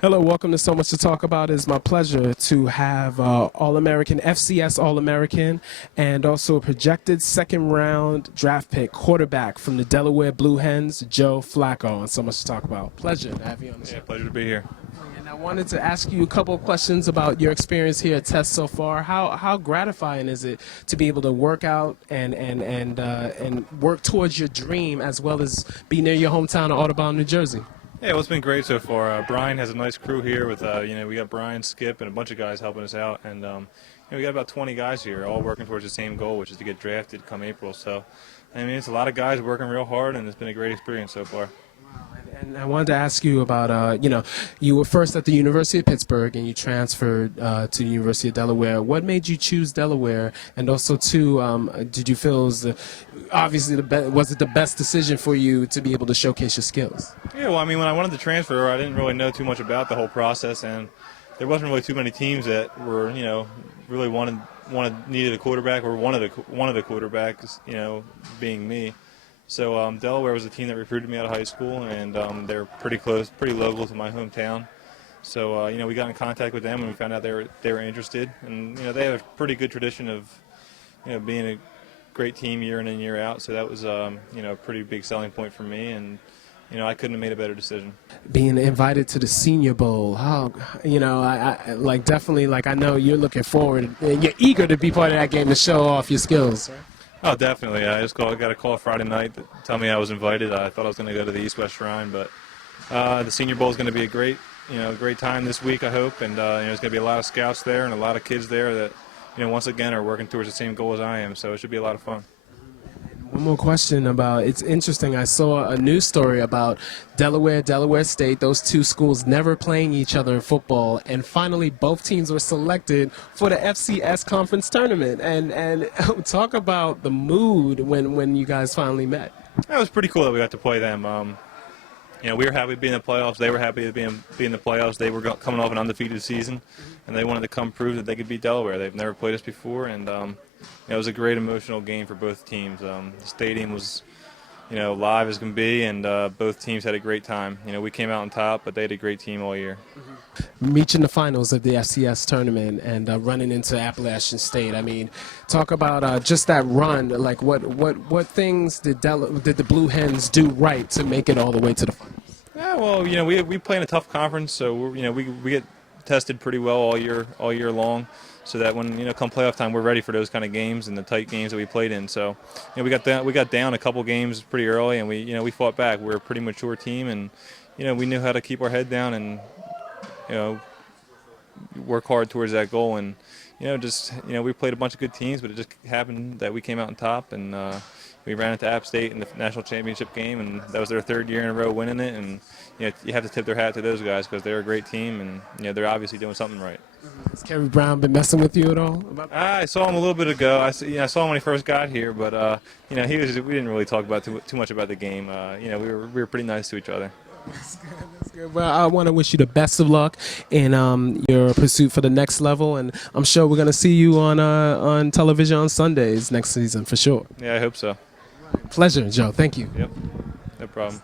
Hello, welcome to So Much to Talk About. It's my pleasure to have All-American, FCS All-American, and also a projected second-round draft pick quarterback from the Delaware Blue Hens, Joe Flacco, on So Much to Talk About. Pleasure to have you on the show. Yeah, pleasure to be here. And I wanted to ask you a couple of questions about your experience here at Test so far. How gratifying is it to be able to work out and work towards your dream as well as be near your hometown of Audubon, New Jersey? Yeah, well, it's been great so far. Brian has a nice crew here with, we got Brian, Skip, and a bunch of guys helping us out. And, we got about 20 guys here, all working towards the same goal, which is to get drafted come April. So, I mean, it's a lot of guys working real hard, and it's been a great experience so far. And I wanted to ask you about, you were first at the University of Pittsburgh and you transferred to the University of Delaware. What made you choose Delaware? And also, too, did you feel was it the best decision for you to be able to showcase your skills? Yeah, well, I mean, when I wanted to transfer, I didn't really know too much about the whole process, and there wasn't really too many teams that were, really needed a quarterback, or one of the quarterbacks, being me. So Delaware was a team that recruited me out of high school, and they're pretty close, pretty local to my hometown. So we got in contact with them, and we found out they were interested, and they have a pretty good tradition of being a great team year in and year out. So that was a pretty big selling point for me, and I couldn't have made a better decision. Being invited to the Senior Bowl, I definitely, I know you're looking forward and you're eager to be part of that game to show off your skills. Oh, definitely. I got a call Friday night to tell me I was invited. I thought I was going to go to the East-West Shrine, but the Senior Bowl is going to be a great time this week, I hope. And there's going to be a lot of scouts there and a lot of kids there that, once again are working towards the same goal as I am. So it should be a lot of fun. One more question about, it's interesting, I saw a news story about Delaware State, those two schools never playing each other in football, and finally both teams were selected for the FCS conference tournament. And talk about the mood when you guys finally met. That was pretty cool that we got to play them. We were happy to be in the playoffs. They were happy to be in the playoffs. They were coming off an undefeated season, and they wanted to come prove that they could beat Delaware. They've never played us before, and it was a great emotional game for both teams. The stadium was, live as can be, and both teams had a great time. We came out on top, but they had a great team all year. Reaching the finals of the FCS tournament and running into Appalachian State. I mean, talk about just that run. Like, what things did the Blue Hens do right to make it all the way to the finals? Yeah, well, we play in a tough conference, so we get tested pretty well all year long, so that when come playoff time, we're ready for those kind of games and the tight games that we played in. So we got down a couple games pretty early, and we fought back. We're a pretty mature team, and we knew how to keep our head down and work hard towards that goal. And we played a bunch of good teams, but it just happened that we came out on top, and we ran into App State in the national championship game, and that was their third year in a row winning it. And you have to tip their hat to those guys because they're a great team, and they're obviously doing something right. Has Kerry Brown been messing with you at all? I saw him a little bit ago. I saw him when he first got here, but we didn't really talk about too much about the game. We were pretty nice to each other. That's good. That's good. Well, I want to wish you the best of luck in your pursuit for the next level, and I'm sure we're going to see you on television on Sundays next season for sure. Yeah, I hope so. Pleasure, Joe. Thank you. Yep, no problem.